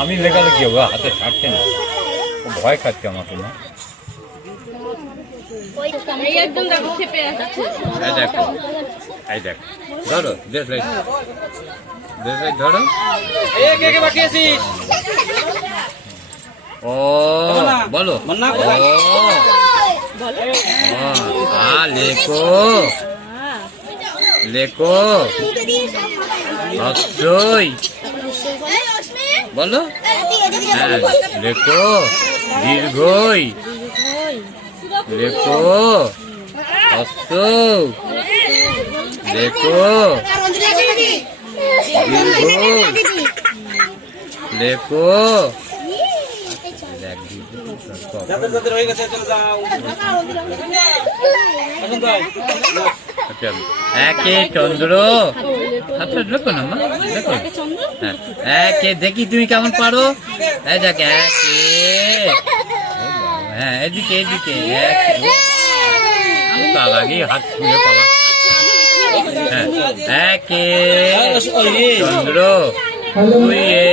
আমি লেখালে কি হবে, হাতে ছাড়ছে না, ভয় খাচ্ছে আমাকে না। দেখো এই দেখো, ধরো দেশ লাইট, ধরো। ও বলো, লেখো লেখো অবশ্যই বলো। হ্যাঁ লেখো দীর্ঘই, লেখো অবশ্যই, লেখো দীর্ঘ, লেখো একে চন্দ্র। আচ্ছা দেখো না মা, দেখো একে, দেখি তুমি কেমন পারো। এই দেখ একে, হ্যাঁ এদিকে এদিকে, লাগে হাত ছুঁয়ে পালা। হ্যাঁ একে চন্দ্র, দুইয়ে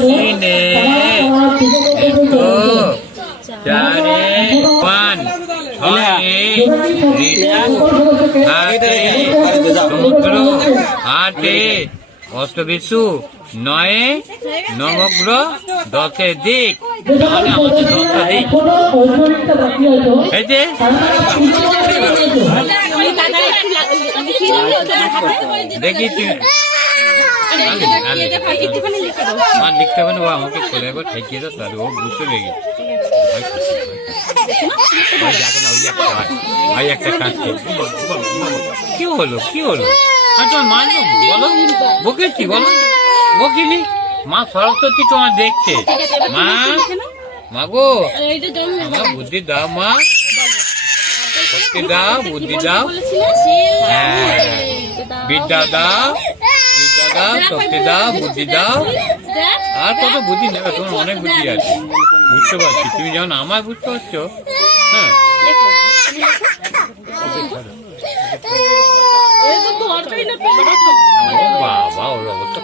তিনে, চারে পান, ছয়ে সাতে সমুদ্র, আটে অষ্টবিশু, নয়ে নবগ্রহ, দশে দিক। তাহলে আমাদের 10টা দিক এই যে দেখি লিখতে হবে না, ও আমাকে চলে একবার ঠেকিয়ে দাও, তাহলে ও বুঝতে লেগে একটা কাঁদছে। কি হলো কি হলো? তোমার মা বলো, বকেছি বলো, বকিনি? মা সরস্বতী তোমার দেখছে। মা, মা গো আমার বুদ্ধি দাও, মা শক্তি দাও, বুদ্ধি দাও, হ্যাঁ বিদ্যা দাও, বিদ্যা দাও, শক্তি দাও, বুদ্ধি দাও। আর কত বুদ্ধি নেবে, তোমার অনেক বুদ্ধি আছে, বুঝতে পারছি। তুমি যেমন আমায় বুঝতে পারছো। হ্যাঁ বাবা ওর অবস্থা।